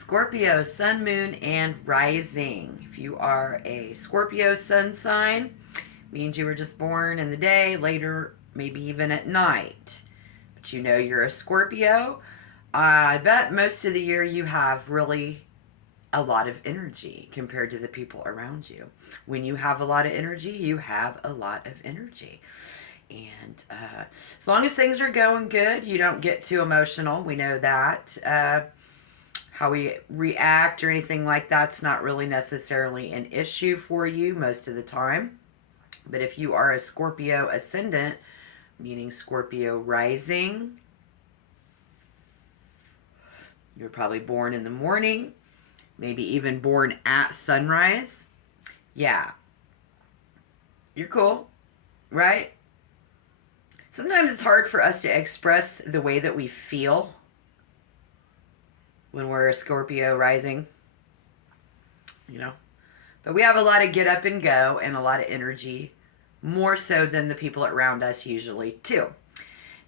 Scorpio, sun, moon, and rising. If you are a Scorpio sun sign, means you were just born in the day, later, maybe even at night. But you know you're a Scorpio. I bet most of the year you have really a lot of energy compared to the people around you. When you have a lot of energy, you have a lot of energy. And as long as things are going good, you don't get too emotional. We know that. How we react or anything like that's not really necessarily an issue for you most of the time. But if you are a Scorpio ascendant, meaning Scorpio rising, you're probably born in the morning, maybe even born at sunrise. Yeah, you're cool, right? Sometimes it's hard for us to express the way that we feel when we're a Scorpio rising, you know. But we have a lot of get up and go and a lot of energy, more so than the people around us usually, too.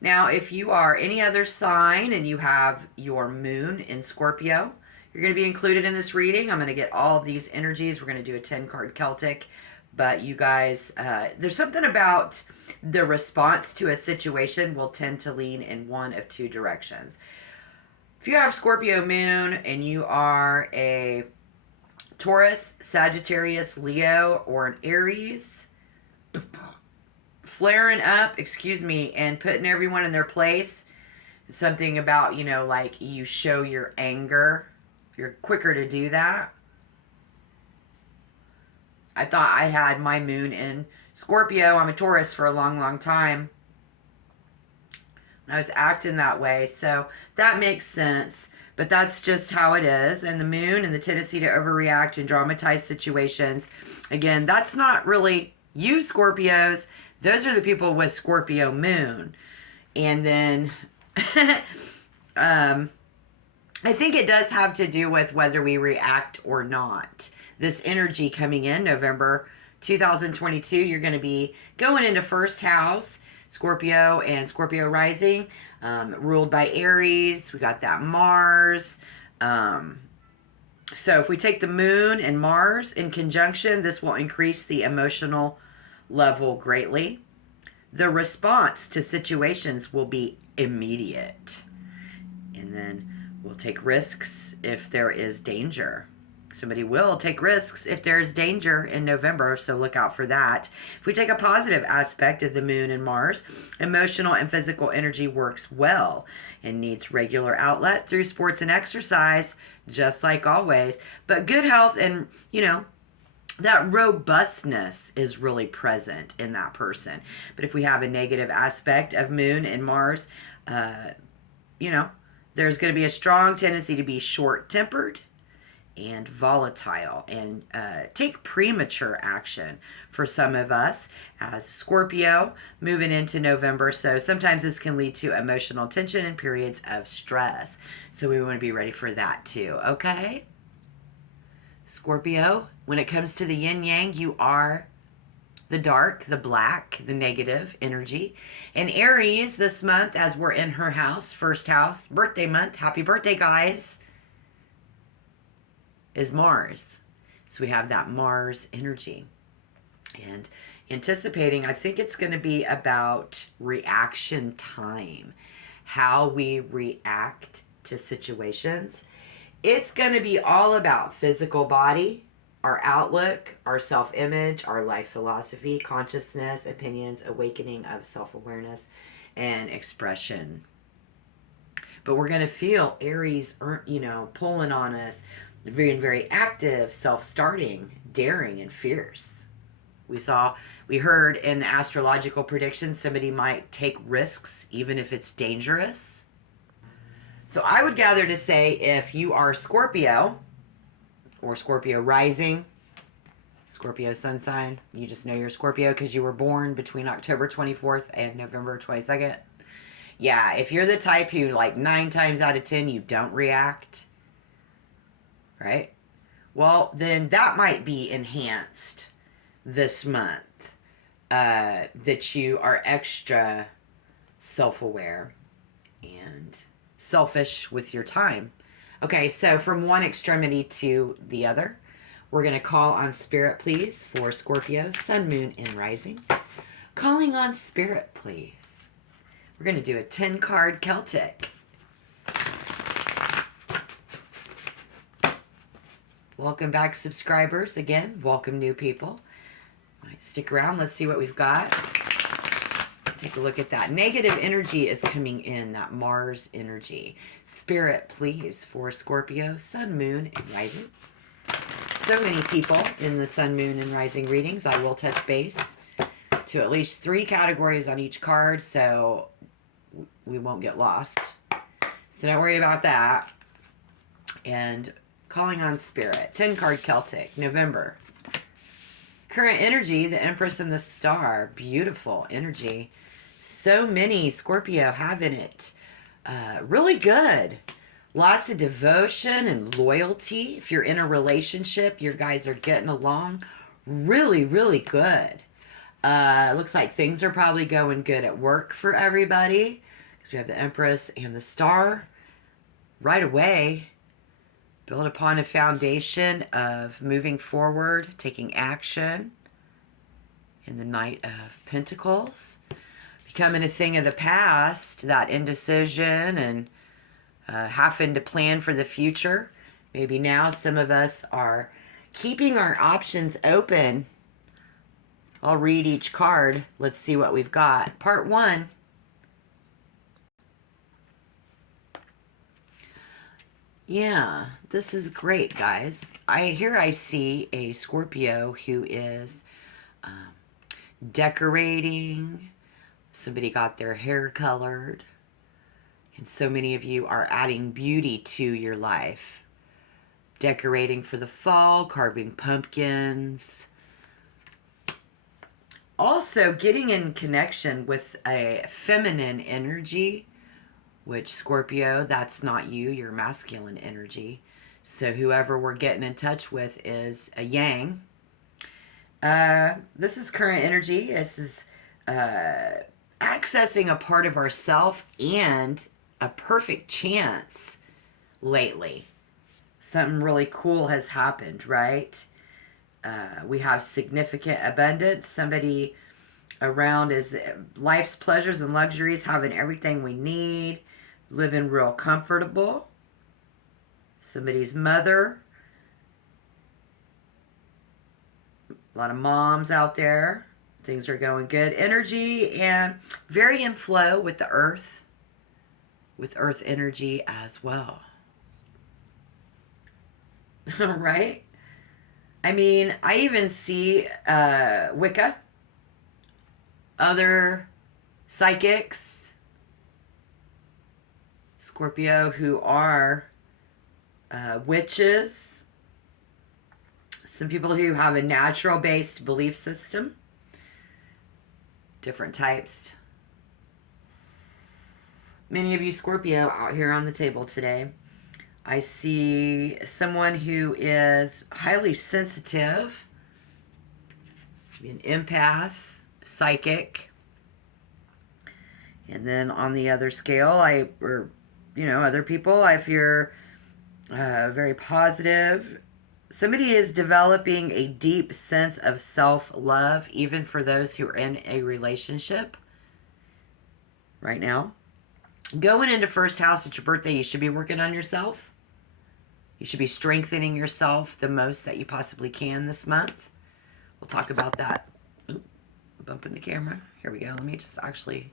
Now, if you are any other sign and you have your moon in Scorpio, you're going to be included in this reading. I'm going to get all of these energies. We're going to do a 10-card Celtic. But you guys, there's something about the response to a situation will tend to lean in one of two directions. If you have Scorpio moon and you are a Taurus, Sagittarius, Leo, or an Aries, flaring up, and putting everyone in their place, something about, like you show your anger. You're quicker to do that. I thought I had my moon in Scorpio. I'm a Taurus for a long, long time. I was acting that way, so that makes sense. But that's just how it is. And the moon and the tendency to overreact and dramatize situations. Again, that's not really you, Scorpios. Those are the people with Scorpio moon. And then I think it does have to do with whether we react or not. This energy coming in November 2022, you're going to be going into first house, Scorpio and Scorpio rising, ruled by Aries. We got that Mars. So if we take the moon and Mars in conjunction, this will increase the emotional level greatly. The response to situations will be immediate. And then we'll take risks if there is danger. Somebody will take risks if there's danger in November, so look out for that. If we take a positive aspect of the moon and Mars, emotional and physical energy works well and needs regular outlet through sports and exercise, just like always. But good health and, that robustness is really present in that person. But if we have a negative aspect of moon and Mars, there's going to be a strong tendency to be short-tempered and volatile and take premature action for some of us as Scorpio moving into November. So sometimes this can lead to emotional tension and periods of stress. So we want to be ready for that too, okay? Scorpio, when it comes to the yin yang, you are the dark, the black, the negative energy. And Aries this month, as we're in her house, first house, birthday month, happy birthday, guys, is Mars. So we have that Mars energy. And anticipating, I think it's going to be about reaction time, how we react to situations. It's going to be all about physical body, our outlook, our self-image, our life philosophy, consciousness, opinions, awakening of self-awareness, and expression. But we're going to feel Aries, pulling on us, very, very active, self-starting, daring, and fierce. We heard in the astrological predictions, somebody might take risks even if it's dangerous. So I would gather to say if you are Scorpio or Scorpio rising, Scorpio sun sign, you just know you're Scorpio because you were born between October 24th and November 22nd. Yeah, if you're the type who 9 times out of 10 you don't react, right? Well, then that might be enhanced this month, that you are extra self-aware and selfish with your time. Okay, so from one extremity to the other, we're going to call on Spirit, please, for Scorpio, Sun, Moon, and Rising. Calling on Spirit, please. We're going to do a 10-card Celtic. Welcome back, subscribers. Again, welcome new people. All right, stick around. Let's see what we've got. Take a look at that. Negative energy is coming in, that Mars energy. Spirit, please, for Scorpio, Sun, Moon, and Rising. So many people in the Sun, Moon, and Rising readings. I will touch base to at least 3 categories on each card, so we won't get lost. So don't worry about that. And calling on Spirit. 10-card Celtic, November. Current energy, the Empress and the Star. Beautiful energy. So many Scorpio having it really good. Lots of devotion and loyalty. If you're in a relationship, your guys are getting along really, really good. Looks like things are probably going good at work for everybody. Because we have the Empress and the Star right away. Build upon a foundation of moving forward, taking action. In the Knight of Pentacles. Becoming a thing of the past, that indecision and having to plan for the future. Maybe now some of us are keeping our options open. I'll read each card. Let's see what we've got. Part 1. Yeah, this is great, guys. I see a Scorpio who is decorating. Somebody got their hair colored. And so many of you are adding beauty to your life. Decorating for the fall, carving pumpkins. Also getting in connection with a feminine energy, which Scorpio, that's not you, your masculine energy. So whoever we're getting in touch with is a yang. This is current energy. This is accessing a part of ourself and a perfect chance lately. Something really cool has happened, right? We have significant abundance. Somebody around is life's pleasures and luxuries, having everything we need, living real comfortable. Somebody's mother. A lot of moms out there. Things are going good. Energy and very in flow with the earth. With earth energy as well. Right? I mean, I even see Wicca, other psychics, Scorpio, who are witches, some people who have a natural-based belief system, different types. Many of you Scorpio out here on the table today. I see someone who is highly sensitive, an empath, psychic. And then on the other scale, other people, if you're very positive, somebody is developing a deep sense of self-love, even for those who are in a relationship right now. Going into first house at your birthday, you should be working on yourself. You should be strengthening yourself the most that you possibly can this month. We'll talk about that. Oop, bumping the camera. Here we go. Let me just actually,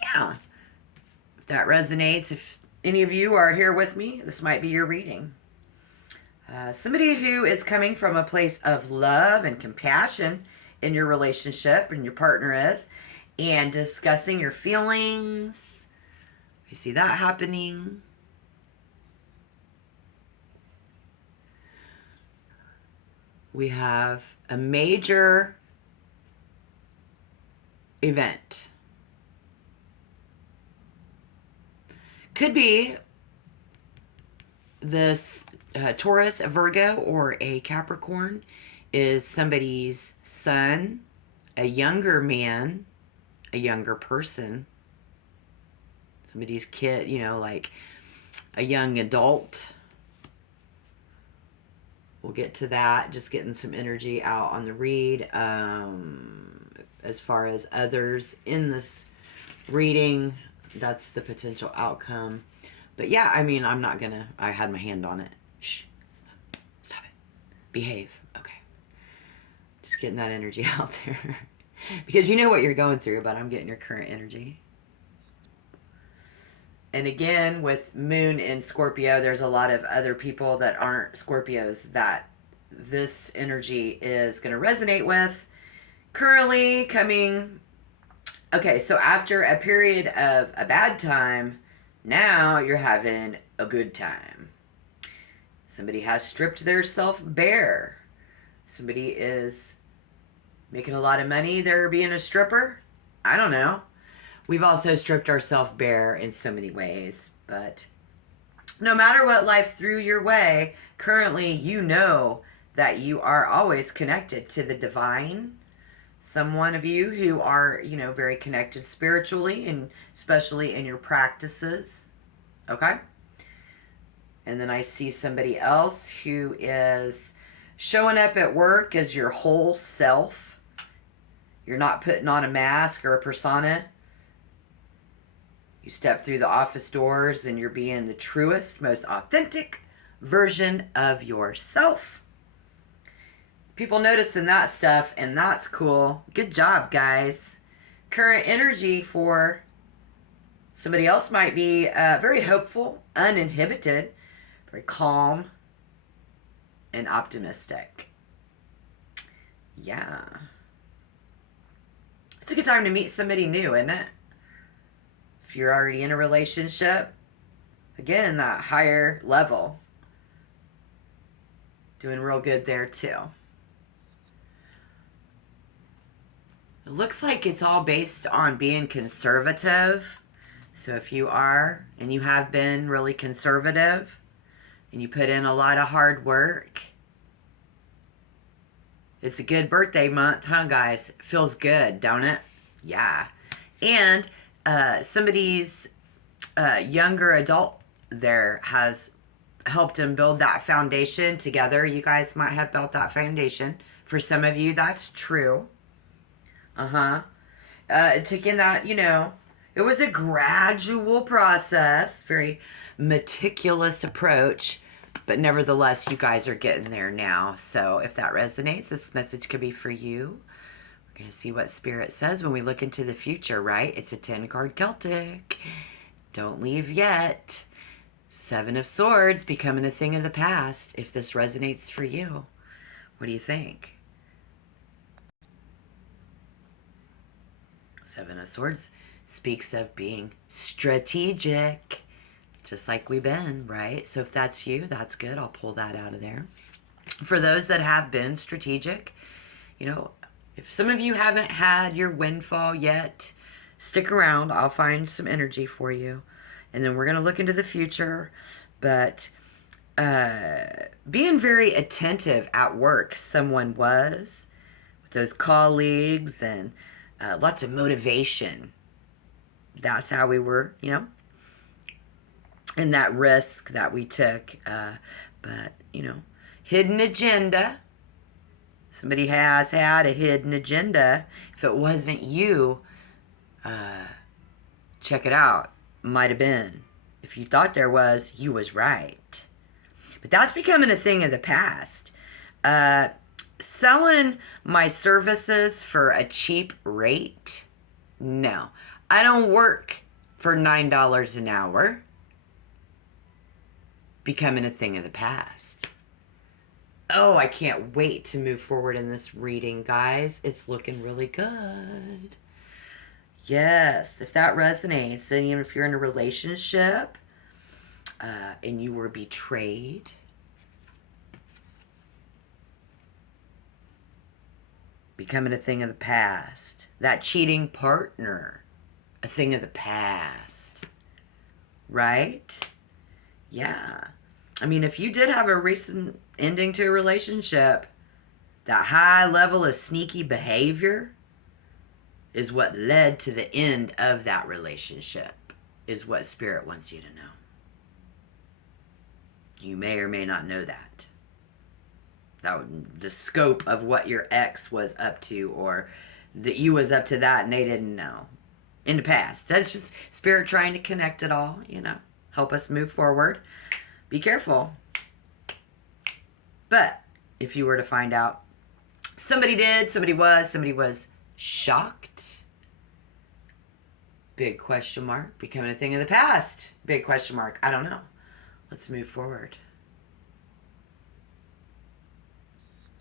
if that resonates, if any of you are here with me, this might be your reading. Somebody who is coming from a place of love and compassion in your relationship, and your partner is, and discussing your feelings. I see that happening. We have a major event. Could be this Taurus, a Virgo, or a Capricorn is somebody's son, a younger man, a younger person, somebody's kid, like a young adult. We'll get to that. Just getting some energy out on the read. As far as others in this reading, that's the potential outcome. But yeah, I mean, I'm not gonna, I had my hand on it. Shh. Stop it. Behave. Okay. Just getting that energy out there. Because you know what you're going through, but I'm getting your current energy. And again, with Moon in Scorpio, there's a lot of other people that aren't Scorpios that this energy is going to resonate with. Currently coming. Okay, so after a period of a bad time, now you're having a good time. Somebody has stripped their self bare. Somebody is making a lot of money. They're being a stripper. I don't know. We've also stripped ourselves bare in so many ways. But no matter what life threw your way, currently you know that you are always connected to the divine. Some one of you who are, very connected spiritually and especially in your practices. Okay? And then I see somebody else who is showing up at work as your whole self. You're not putting on a mask or a persona. You step through the office doors and you're being the truest, most authentic version of yourself. People noticing that stuff, and that's cool. Good job, guys. Current energy for somebody else might be very hopeful, uninhibited, very calm, and optimistic. Yeah. It's a good time to meet somebody new, isn't it? If you're already in a relationship, again, that higher level. Doing real good there, too. It looks like it's all based on being conservative. So if you are, and you have been really conservative, and you put in a lot of hard work, it's a good birthday month, huh, guys? It feels good, don't it? Yeah. And somebody's younger adult there has helped them build that foundation together. You guys might have built that foundation. For some of you, that's true. It took in that, it was a gradual process, very meticulous approach, but nevertheless, you guys are getting there now. So if that resonates, this message could be for you. We're going to see what Spirit says when we look into the future, right? It's a 10-card Celtic. Don't leave yet. 7 of Swords becoming a thing of the past. If this resonates for you, what do you think? 7 of Swords speaks of being strategic, just like we've been, right? So if that's you, that's good. I'll pull that out of there. For those that have been strategic, if some of you haven't had your windfall yet, stick around. I'll find some energy for you. And then we're going to look into the future. But being very attentive at work, someone was, with those colleagues and lots of motivation. That's how we were, and that risk that we took. But, hidden agenda. Somebody has had a hidden agenda. If it wasn't you, check it out. Might have been. If you thought there was, you was right. But that's becoming a thing of the past. Selling my services for a cheap rate? No. I don't work for $9 an hour. Becoming a thing of the past. Oh, I can't wait to move forward in this reading, guys. It's looking really good. Yes, if that resonates, and even if you're in a relationship and you were betrayed, becoming a thing of the past. That cheating partner, a thing of the past. Right? Yeah. I mean, if you did have a recent ending to a relationship, that high level of sneaky behavior is what led to the end of that relationship, is what Spirit wants you to know. You may or may not know that. The scope of what your ex was up to, or that you was up to that and they didn't know in the past. That's just spirit trying to connect it all, help us move forward. Be careful. But if you were to find out somebody was shocked, big question mark, becoming a thing of the past, big question mark, I don't know. Let's move forward.